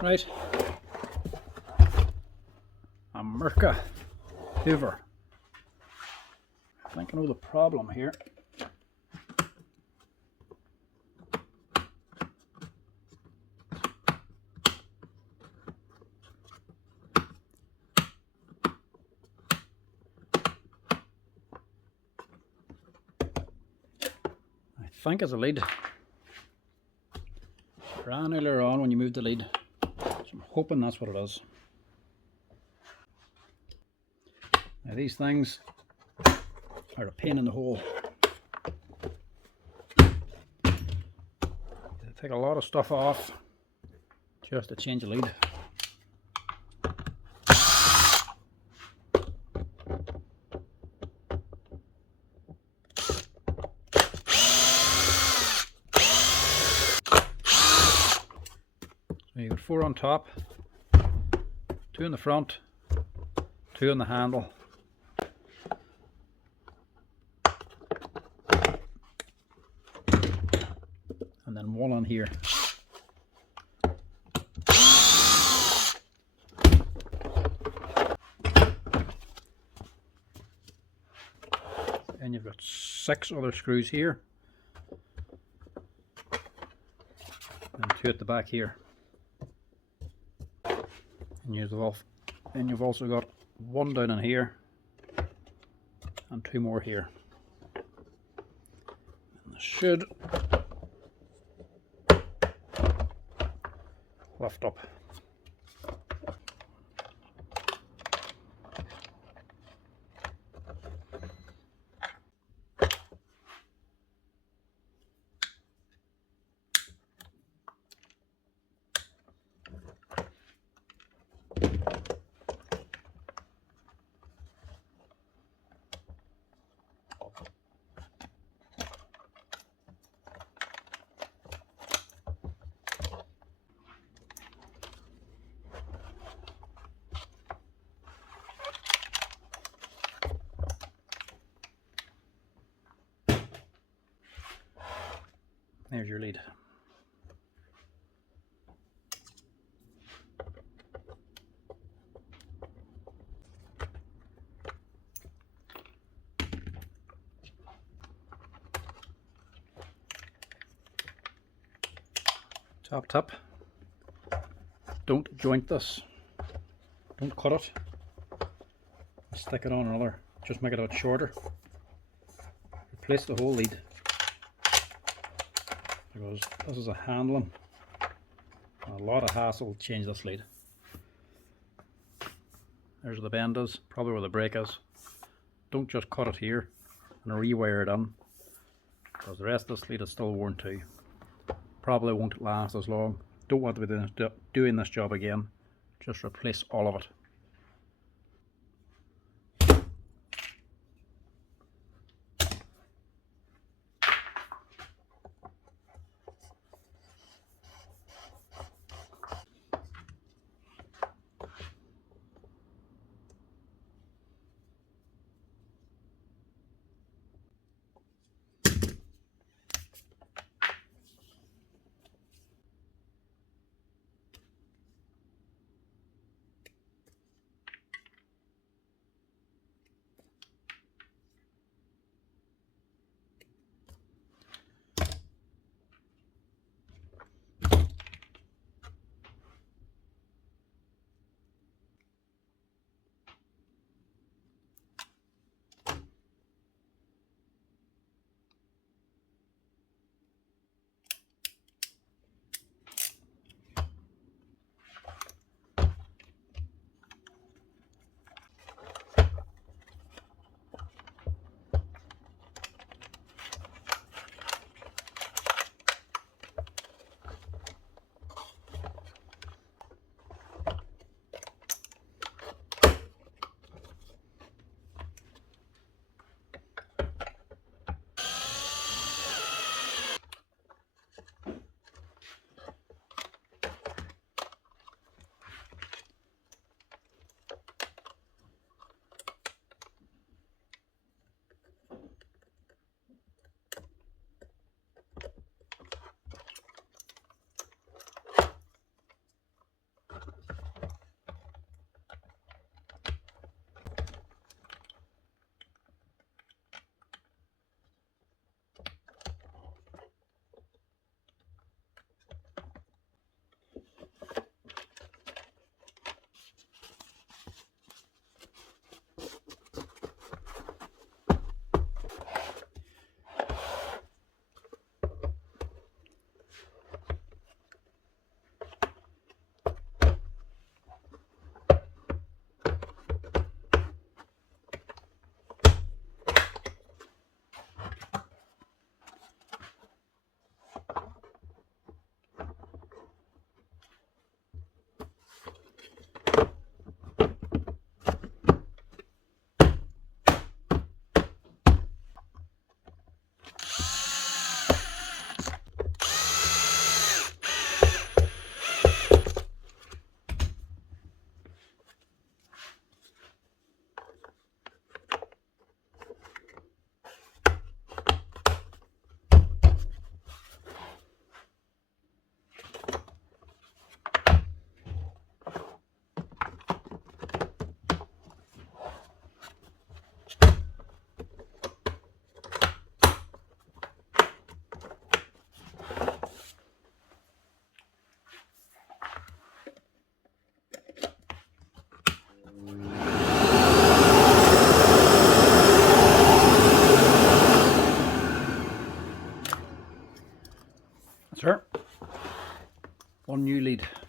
Right, a Mirka Hoover. I think I know the problem here. I think it's a lead. Ran earlier on when you moved the lead, so I'm hoping that's what it is. Now these things are a pain in the hole. They take a lot of stuff off just to change a lead. So you got 4 on top, 2 in the front, 2 on the handle. And then 1 on here. And you've got 6 other screws here. And 2 at the back here. And you've also got 1 down in here and 2 more here. And this should lift up. There's your lead. Top tip, don't joint this, don't cut it, stick it on another, just make it a bit shorter. Replace the whole lead, because this is a handling, a lot of hassle to change this lead. There's where the bend is, probably where the brake is. Don't just cut it here and rewire it in, because the rest of this lead is still worn too. Probably won't last as long. Don't want to be doing this job again. Just replace all of it. side.